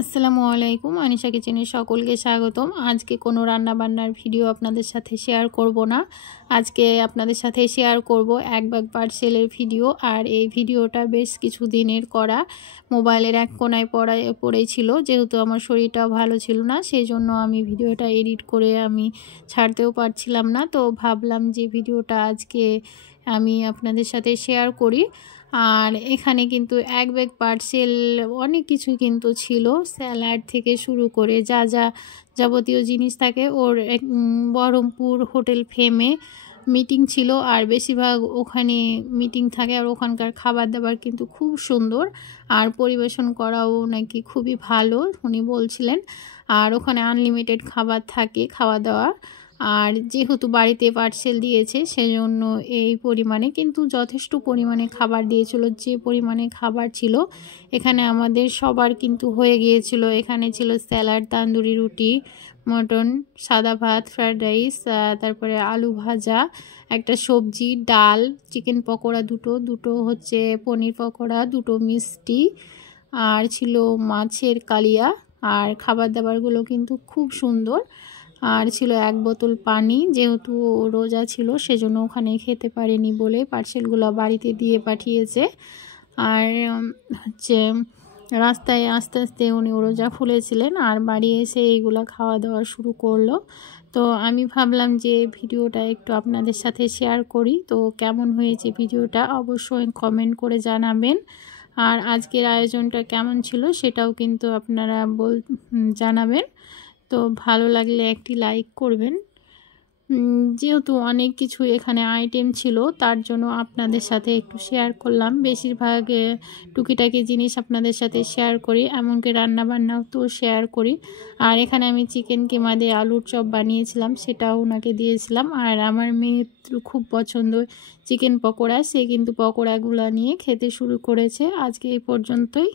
আসসালামু আলাইকুম, আনিশা কিচেনে সকলকে স্বাগতম। আজকে কোনো রান্না বান্নার ভিডিও আপনাদের সাথে শেয়ার করব না। আজকে আপনাদের সাথে শেয়ার করব এক ব্যাগ পার্সেলের ভিডিও। আর এই ভিডিওটা বেশ কিছু দিনের করা, মোবাইলের এক কোনায় পড়েছিল। যেহেতু আমার শরীরটা ভালো ছিল না, সেই জন্য আমি ভিডিওটা এডিট করে আমি ছাড়তেও পারছিলাম না। তো ভাবলাম যে ভিডিওটা আজকে আমি আপনাদের সাথে শেয়ার করি। আর এখানে কিন্তু এক ব্যাগ পার্সেল অনেক কিছু কিন্তু ছিল, স্যালাড থেকে শুরু করে যা যা যাবতীয় জিনিস থাকে। ওর বহরমপুর হোটেল ফেমে মিটিং ছিল, আর বেশিরভাগ ওখানে মিটিং থাকে। আর ওখানকার খাবার দাবার কিন্তু খুব সুন্দর, আর পরিবেশন করাও নাকি খুবই ভালো উনি বলছিলেন। আর ওখানে আনলিমিটেড খাবার থাকে, খাওয়া দাওয়া। আর যেহেতু বাড়িতে পার্সেল দিয়েছে সেজন্য এই পরিমাণে কিন্তু যথেষ্ট পরিমাণে খাবার দিয়েছিল। যে পরিমাণে খাবার ছিল এখানে আমাদের সবার কিন্তু হয়ে গিয়েছিল। এখানে ছিল স্যালাড, তান্দুরি রুটি, মটন, সাদা ভাত, ফ্রায়েড রাইস, তারপরে আলু ভাজা, একটা সবজি, ডাল, চিকেন পকোড়া দুটো হচ্ছে পনির পকোড়া, দুটো মিষ্টি, আর ছিল মাছের কালিয়া। আর খাবার দাবারগুলো কিন্তু খুব সুন্দর। আর ছিল এক বোতল পানি, যেহেতু রোজা ছিল সেজন্য ওখানে খেতে পারেনি বলে পার্সেলগুলো বাড়িতে দিয়ে পাঠিয়েছে। আর হচ্ছে রাস্তায় আস্তে আস্তে উনি রোজা খুলেছিলেন, আর বাড়ি এসে এইগুলো খাওয়া দাওয়া শুরু করলো। তো আমি ভাবলাম যে ভিডিওটা একটু আপনাদের সাথে শেয়ার করি। তো কেমন হয়েছে ভিডিওটা অবশ্যই কমেন্ট করে জানাবেন। আর আজকের আয়োজনটা কেমন ছিল সেটাও কিন্তু আপনারা জানাবেন। তো ভালো লাগলে একটি লাইক করবেন। যেহেতু অনেক কিছু এখানে আইটেম ছিল তার জন্য আপনাদের সাথে একটু শেয়ার করলাম। বেশিরভাগ টুকিটাকি জিনিস আপনাদের সাথে শেয়ার করি, এমনকি রান্নাবান্নাও তো শেয়ার করি। আর এখানে আমি চিকেন কিমা দিয়ে আলুর চপ বানিয়েছিলাম, সেটাও ওনাকে দিয়েছিলাম। আর আমার মেয়ের খুব পছন্দ চিকেন পকোড়া, সে কিন্তু পকোড়াগুলো নিয়ে খেতে শুরু করেছে। আজকে এই পর্যন্তই।